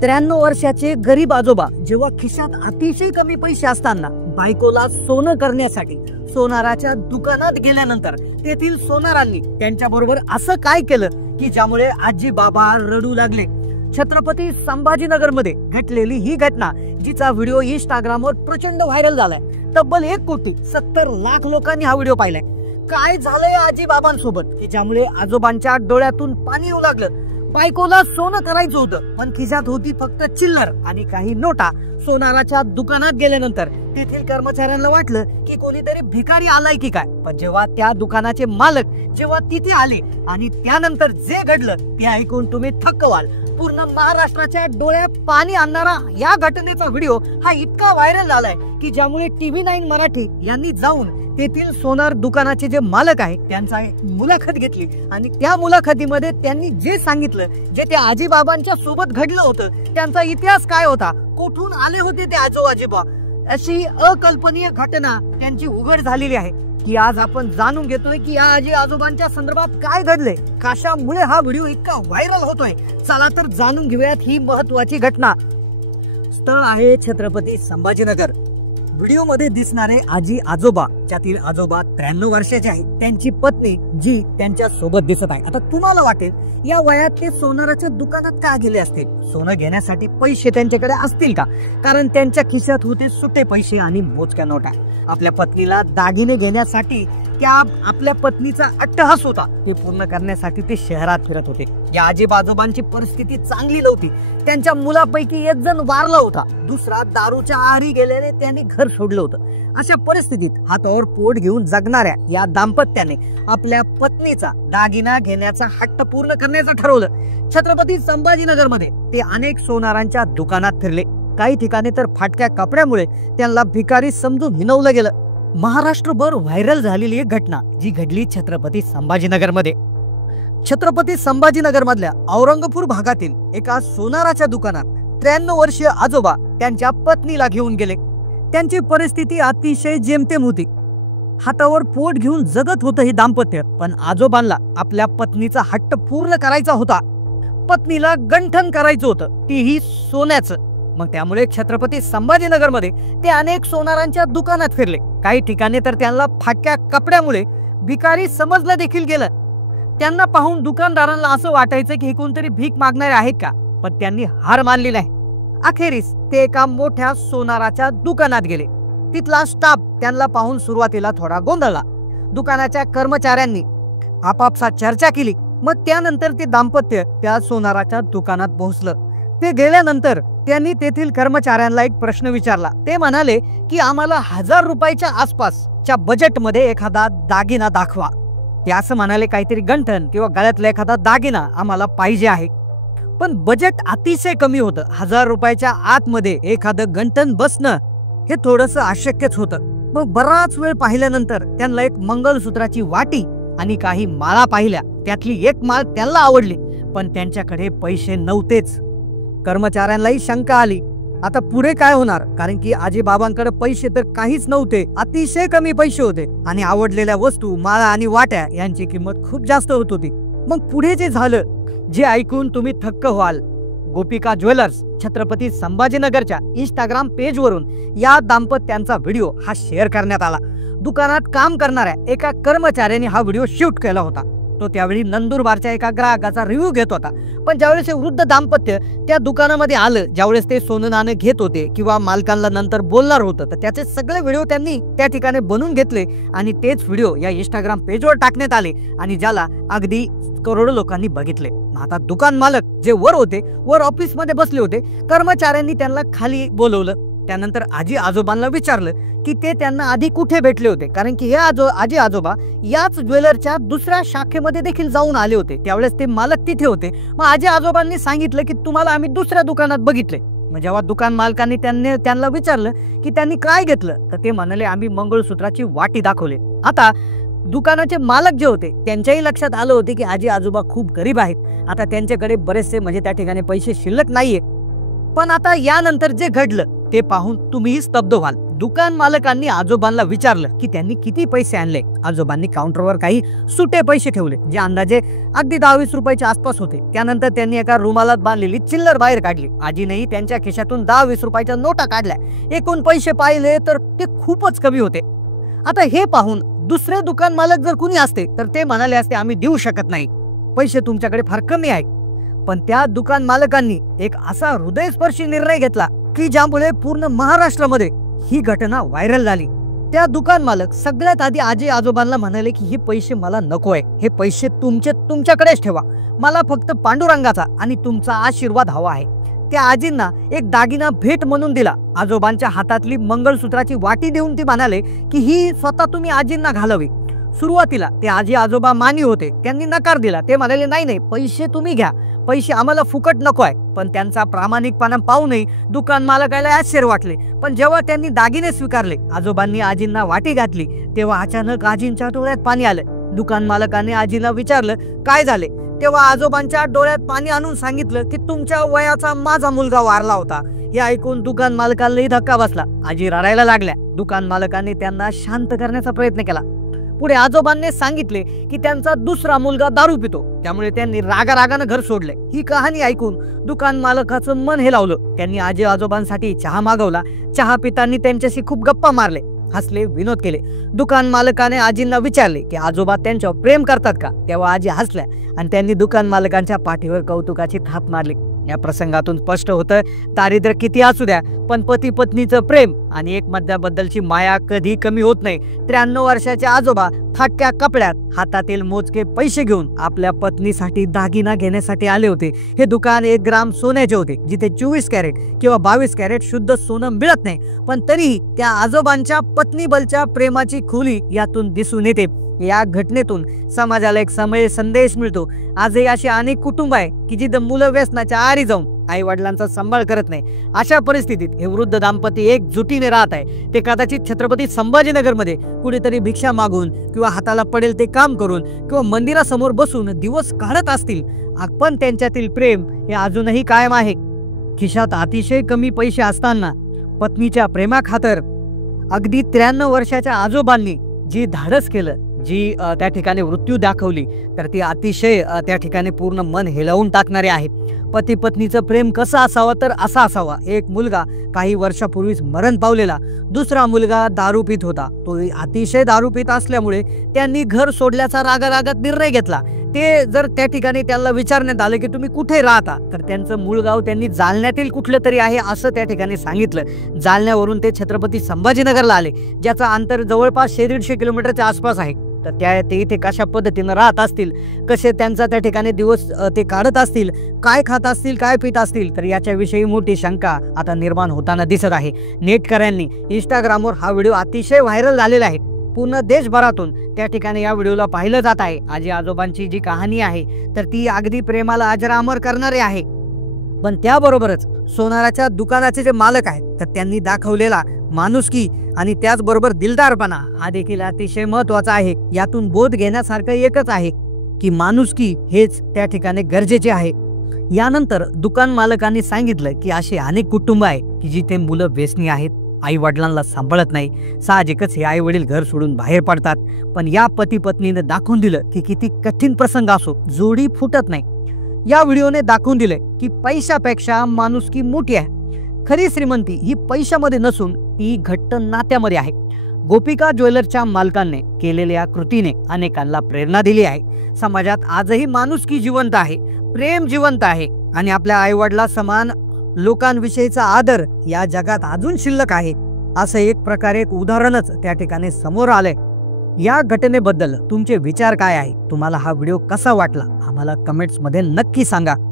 93 वर्षाचे गरीब आजोबा जेव्हा खिशात अतिशय कमी पैसे असताना बायकोला सोनं करण्यासाठी सोनाराच्या दुकानात गेल्यानंतर तेथील सोनारांनी त्यांच्या बरोबर असं काय केलं की ज्यामुळे आजी बाबा रडू लागले। छत्रपती संभाजीनगर मध्ये घडलेली ही घटना जिचा व्हिडिओ इंस्टाग्रामवर प्रचंड व्हायरल झालाय। तब्बल 1,70,00,000 लोकांनी हा व्हिडिओ पाहिलाय। काय झालंय आजी बाबांसोबत की ज्यामुळे आजोबांच्या डोळ्यातून पाणी येऊ लागलं। बायकोला सोनं करायचं होतं पण खिशात होती फक्त चिल्लर आणि काही नोटा। सोनाराच्या दुकानात गेल्यानंतर तेथील कर्मचाऱ्यांना वाटलं की कोणीतरी भिकारी आलाय की काय, पण जेव्हा त्या दुकानाचे मालक जेव्हा तिथे आले आणि त्यानंतर जे घडलं ते ऐकून तुम्ही थक्क व्हाल। पूर्ण महाराष्ट्राच्या डोळ्यात पाणी आणणारा या घटनेचा व्हिडिओ हा इतका व्हायरल झालाय की ज्यामुळे TV9 मराठी यांनी जाऊन तेथील सोनार दुकानाचे जे मालक आहेत त्यांचा मुलाखत घेतली आणि त्या मुलाखतीमध्ये त्यांनी जे सांगितलं, जे त्या आजीबाबांच्या सोबत घडलं होतं, त्यांचा इतिहास काय होता, कुठून आले होते ते आजोबा, अशी अकल्पनीय घटना त्यांची उघड झालेली आहे की आज आपण जाणून घेतोय की या आजी आजोबांच्या संदर्भात काय घडले, कशामुळे हा व्हिडिओ इतका व्हायरल होतोय। चला तर जाणून घेऊयात ही महत्त्वाची घटना। स्थळ आहे छत्रपती संभाजीनगर। व्हिडिओ मध्ये दिसणारे आजी आजोबा, त्यातील आजोबा 93 वर्षाचे आहेत, त्यांची पत्नी जी त्यांच्या सोबत दिसत आहे। आता तुम्हाला वाटेल या वयात ते सोनाराच्या दुकानात का गेले असतील, सोनं घेण्यासाठी पैसे त्यांच्याकडे असतील का, कारण त्यांच्या खिशात होते सुटे पैसे आणि मोजक्या नोटा। आपल्या पत्नीला दागिने घेण्यासाठी त्या आपल्या पत्नीचा अट्टहास होता, ते पूर्ण करण्यासाठी ते शहरात फिरत होते। या आजीबाजोबांची परिस्थिती चांगली नव्हती, त्यांच्या मुलापैकी एक जण वारला होता, दुसरा दारूच्या आहारी गेल्याने त्याने घर सोडलं होतं। अशा परिस्थितीत हातावर पोट घेऊन जगणाऱ्या या दाम्पत्याने आपल्या पत्नीचा दागिना घेण्याचा हट्ट पूर्ण करण्याचं ठरवलं। छत्रपती संभाजीनगर मध्ये ते अनेक सोनारांच्या दुकानात फिरले, काही ठिकाणी तर फाटक्या कपड्यामुळे त्यांना भिकारी समजून हिणवलं गेलं। महाराष्ट्रभर व्हायरल झालेली एक घटना जी घडली छत्रपती संभाजीनगर मध्ये। छत्रपती संभाजीनगर मधल्या औरंगपूर भागातील एका सोनाराच्या दुकानात 93 वर्षीय आजोबा त्यांच्या पत्नीला घेऊन गेले। त्यांची परिस्थिती अतिशय जेमतेम होती, हातावर पोट घेऊन जगत होतं हे दाम्पत्य, पण आजोबांना आपल्या पत्नीचा हट्ट पूर्ण करायचा होता। पत्नीला गंठन करायचं होतं, तीही सोन्याचं। मग त्यामुळे छत्रपती संभाजीनगर मध्ये ते अनेक सोनारांच्या दुकानात फिरले, काही ठिकाणी तर त्यांना फाटक्या कपड्यामुळे भिकारी समजलं देखील गेलं। त्यांना पाहून दुकानदारांना असं वाटायचं की हे कोणतरी भीक मागणारे आहेत का, पण त्यांनी हार मानली नाही। अखेरीस ते एका मोठ्या सोनाराच्या दुकानात गेले। तिथला स्टाफ त्यांना पाहून सुरुवातीला थोडा गोंधळला। दुकानाच्या कर्मचाऱ्यांनी आपापसात चर्चा केली, मग त्यानंतर ते दाम्पत्य त्या सोनाराच्या दुकानात पोहोचलं। ते गेल्यानंतर त्यांनी तेथील कर्मचाऱ्यांना एक प्रश्न विचारला। ते म्हणाले की आम्हाला 1000 रुपयाच्या आसपासच्या बजेटमध्ये एखादा दागिना दाखवा। ते असं म्हणाले काहीतरी गंठन किंवा गळ्यातला एखादा दागिना आम्हाला पाहिजे आहे, पण बजेट अतिशय कमी होतं। 1000 रुपयाच्या आतमध्ये एखादं गंठन बसणं हे थोडंसं अशक्यच होतं। मग बराच वेळ पाहिल्यानंतर त्यांना एक मंगळसूत्राची वाटी आणि काही माळा पाहिल्या, त्यातली एक माळ त्यांना आवडली, पण त्यांच्याकडे पैसे नव्हतेच। कर्मचाऱ्यांनाही शंका आली, आता पुढे काय होणार, कारण की आजीबाबांकडे पैसे तर काहीच नव्हते, अतिशय कमी पैसे होते आणि आवडलेल्या वस्तू माळा आणि वाट्या यांची किंमत खूप जास्त होत होती। मग पुढे जे झालं जे ऐकून तुम्ही थक्क व्हाल। गोपिका ज्वेलर्स छत्रपती संभाजीनगरच्या इंस्टाग्राम पेज वरून या दाम्पत्यांचा व्हिडिओ हा शेअर करण्यात आला। दुकानात काम करणाऱ्या एका कर्मचाऱ्याने हा व्हिडिओ शूट केला होता। तो त्यावेळी नंदुरबारच्या एका ग्राहकाचा रिव्ह्यू घेत होता, पण ज्यावेळेस हे वृद्ध दाम्पत्य त्या दुकानामध्ये आलं, ज्यावेळेस ते सोनं नाणं घेत होते किंवा मालकांना नंतर बोलणार होतं, तर त्याचे सगळे व्हिडिओ त्यांनी त्या ठिकाणी बनवून घेतले आणि तेच व्हिडिओ या इंस्टाग्राम पेजवर टाकण्यात आले आणि ज्याला अगदी करोडो लोकांनी बघितले। आता दुकान मालक जे वर होते, वर ऑफिस मध्ये बसले होते, कर्मचाऱ्यांनी त्यांना खाली बोलवलं। त्यानंतर आजी आजोबांना विचारलं की ते त्यांना आधी कुठे भेटले होते, कारण की हे आजी आजोबा याच ज्वेलरच्या दुसऱ्या शाखेमध्ये देखील जाऊन आले होते, त्यावेळेस ते मालक तिथे होते। मग आजी आजोबांनी सांगितलं की तुम्हाला आम्ही दुसऱ्या दुकानात बघितले। मग जेव्हा दुकान मालकांनी त्यांना विचारलं की त्यांनी काय घेतलं, तर ते म्हणाले आम्ही मंगळसूत्राची वाटी दाखवले। आता दुकानाचे मालक जे होते त्यांच्याही लक्षात आलं होते की आजी आजोबा खूप गरीब आहेत, आता त्यांच्याकडे बरेचसे म्हणजे त्या ठिकाणी पैसे शिल्लक नाहीये। पण आता यानंतर जे घडलं ते पाहून तुम्हीही स्तब्ध व्हाल। दुकान मालकांनी आजोबांना विचारलं की त्यांनी किती पैसे आणले. आजोबांनी काउंटरवर काही सुटे पैसे ठेवले जे अंदाजे अगदी 10-20 रुपयाच्या आसपास होते. त्यानंतर त्यांनी एका रुमालात बांधलेली चिल्लर बाहेर काढली. आजीनेही त्यांच्या खिशातून 10-20 रुपयाच्या नोटा काढल्या. एकूण पैसे पाहिले तर ते खूपच कमी होते. आता हे पाहून दुसरे दुकान मालक जर कुणी असते तर ते म्हणाले असते, आम्ही देऊ शकत नाही, पैसे तुमच्याकडे फार कमी आहेत. पण त्या दुकान मालकांनी एक असा हृदयस्पर्शी निर्णय घेतला की ज्यामुळे पूर्ण महाराष्ट्रामध्ये ही घटना व्हायरल झाली. त्या दुकान मालक सगळ्यात आधी आजी आजोबांना म्हणाले की हे पैसे मला नको आहे, हे पैसे तुमच्याकडेच ठेवा, मला फक्त पांडुरंगाचा आणि तुमचा आशीर्वाद हवा आहे. त्या आजींना एक दागिना भेट म्हणून दिला. आजोबांच्या हातातली मंगळसूत्राची वाटी देऊन ती म्हणाले की ही स्वतः तुम्ही आजींना घालावी. सुरुवातीला ते आजी आजोबा मानी होते, त्यांनी नकार दिला. ते म्हणाले नाही नाही, पैसे तुम्ही घ्या, पैसे आम्हाला फुकट नको आहे. पण त्यांचा प्रामाणिकपणा पाहूनही दुकान मालकाला आश्चर्य वाटले. पण जेव्हा त्यांनी दागिने स्वीकारले, आजोबांनी आजींना वाटी घातली, तेव्हा अचानक आजींच्या डोळ्यात पाणी आलं. दुकान मालकाने आजीला विचारलं काय झाले. तेव्हा आजोबांच्या डोळ्यात पाणी आणून सांगितलं की तुमच्या वयाचा माझा मुलगा वारला होता. हे ऐकून दुकान मालकालाही धक्का बसला. आजी रडायला लागल्या. दुकान मालकाने त्यांना शांत करण्याचा प्रयत्न केला. पुढे आजोबांनी सांगितले की त्यांचा दुसरा मुलगा दारू पितो, त्यामुळे त्यांनी रागारागानं घर सोडले. ही कहाणी ऐकून दुकान मालकाचं मन हेलावलं. त्यांनी आजी आजोबांसाठी चहा मागवला. चहा पितांनी त्यांच्याशी खूप गप्पा मारले, हसले, विनोद केले. दुकान मालकाने आजींना विचारले की आजोबा त्यांच्यावर प्रेम करतात का. तेव्हा आजी हसल्या आणि त्यांनी दुकान मालकांच्या पाठीवर कौतुकाची थाप मारली. या प्रसंगातून स्पष्ट होतं, दारिद्र्य किती असू द्या पण पती पत्नीचं प्रेम आणि एकमेकांबद्दलची माया कधी कमी होत नाही. 93 वर्षाचे आजोबा फाटक्या कपड्यात हातातील मोजके पैसे घेऊन आपल्या पत्नीसाठी दागिना घेण्यासाठी आले होते. हे दुकान 1 ग्राम सोन्याचे होते, जिथे 24 कॅरेट किंवा 22 कॅरेट शुद्ध सोनं मिळत नाही. पण तरीही त्या आजोबांच्या पत्नीबलच्या प्रेमाची खोली यातून दिसून येते. या घटनेतून समाजाला एक संदेश मिळतो. आजही अशी अनेक कुटुंब आहे की जिथे मुलं व्यसनाच्या आहारी जाऊन आई वडिलांचा सांभाळ करत नाही. अशा परिस्थितीत हे वृद्ध दाम्पत्य एकजुटीने राहत आहे. ते कदाचित छत्रपती संभाजीनगरमध्ये कुठेतरी भिक्षा मागून किंवा हाताला पडेल ते काम करून किंवा मंदिरासमोर बसून दिवस काढत असतील. पण त्यांच्यातील प्रेम हे अजूनही कायम आहे. खिशात अतिशय कमी पैसे असताना पत्नीच्या प्रेमाखातर अगदी 93 वर्षाच्या आजोबांनी जी धाडस केलं, जी त्या ठिकाणी मृत्यू दाखवली, तर ती अतिशय त्या ठिकाणी पूर्ण मन हेलावून टाकणारे आहे. पती पत्नीचं प्रेम कसं असावं तर असा असावा. एक मुलगा काही वर्षापूर्वीच मरण पावलेला, दुसरा मुलगा दारू पित होता. तो अतिशय दारू पित असल्यामुळे त्यांनी घर सोडल्याचा रागारागात निर्णय घेतला. ते जर त्या ठिकाणी त्यांना विचारण्यात आलं की तुम्ही कुठे राहता, तर त्यांचं मूळ गाव त्यांनी जालन्यातील कुठलं तरी आहे असं त्या ठिकाणी सांगितलं. जालन्यावरून ते छत्रपती संभाजीनगरला आले, ज्याचं अंतर जवळपास 150 किलोमीटरच्या आसपास आहे. तर ते इथे कशा पद्धतीनं राहत असतील, कसे त्यांचा त्या ठिकाणी दिवस ते काढत असतील, काय खात असतील, काय पित असतील, तर याच्याविषयी मोठी शंका आता निर्माण होताना दिसत आहे. नेटकऱ्यांनी इंस्टाग्रामवर हा व्हिडिओ अतिशय व्हायरल झालेला आहे. पूर्ण देशभरातून त्या ठिकाणी या व्हिडिओला पाहिलं जात आहे. आजी आजोबांची जी कहाणी आहे तर ती अगदी प्रेमाला अजरामर करणारी आहे. पण त्याबरोबरच सोनाराच्या दुकानाचे जे मालक आहेत तर त्यांनी दाखवलेला माणुसकी आणि त्याचबरोबर दिलदारपणा हा देखील अतिशय महत्त्वाचा आहे. यातून बोध घेण्यासारखं एकच आहे की माणुसकी हेच त्या ठिकाणी गरजेचे आहे. यानंतर दुकान मालकांनी सांगितलं की असे अनेक कुटुंब आहे की जिथे मुलं व्यसनी आहेत, आई वडिलांना सांभाळत नाही. साहजिकच हे आई वडील घर सोडून बाहेर पडतात. पण या पती पत्नीने दाखवून दिलं की किती कठीण प्रसंग असो जोडी फुटत नाही. या व्हिडिओने दाखवून दिले की पैशापेक्षा माणुसकी मोठी आहे. खरी श्रीमंती ही पैशामध्ये नसून ती घट्ट नात्यामध्ये आहे. गोपिका ज्वेलर्सच्या मालकांनी केलेल्या कृतीने अनेकांना प्रेरणा दिली आहे. समाजात आजही माणुसकी जिवंत आहे, प्रेम जिवंत आहे आणि आपल्या आईवडिला समान लोकांविषयीचा आदर या जगात अजून शिल्लक आहे. असं एक प्रकारे एक उदाहरणच त्या ठिकाणी समोर आलंय. या घटनेबद्दल तुमचे विचार काय आहे? तुम्हाला हा व्हिडिओ कसा वाटला आम्हाला कमेंट्स मध्ये नक्की सांगा.